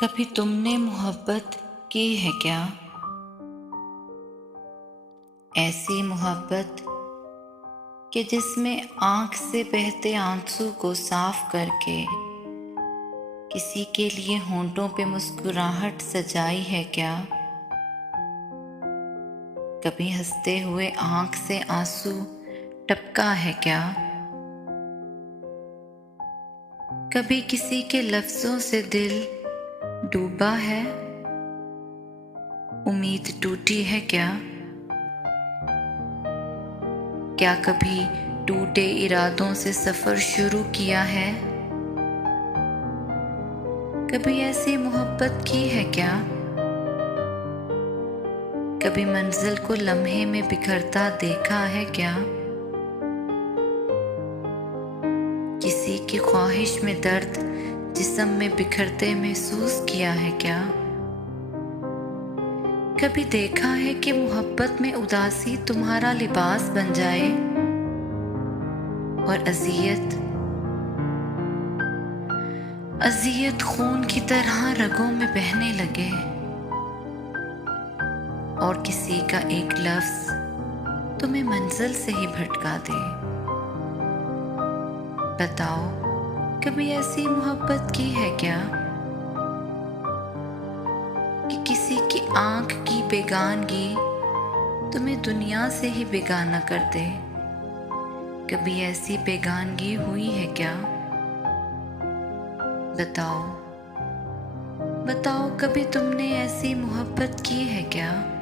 कभी तुमने मोहब्बत की है क्या? ऐसी मोहब्बत कि जिसमें आँख से बहते आंसू को साफ करके किसी के लिए होंठों पे मुस्कुराहट सजाई है क्या? कभी हंसते हुए आँख से आंसू टपका है क्या? कभी किसी के लफ्ज़ों से दिल डूबा है? उम्मीद टूटी है क्या? क्या कभी टूटे इरादों से सफ़र शुरू किया है? कभी ऐसी मोहब्बत की है क्या? कभी मंजिल को लम्हे में बिखरता देखा है क्या? किसी की ख्वाहिश में दर्द जिस्म में बिखरते महसूस किया है क्या? कभी देखा है कि मोहब्बत में उदासी तुम्हारा लिबास बन जाए और अज़ियत खून की तरह रगों में बहने लगे और किसी का एक लफ्ज़ तुम्हें मंजिल से ही भटका दे। बताओ, कभी ऐसी मोहब्बत की है क्या कि किसी की आँख की बेगानगी तुम्हें दुनिया से ही बेगाना कर दे? कभी ऐसी बेगानगी हुई है क्या? बताओ, कभी तुमने ऐसी मोहब्बत की है क्या?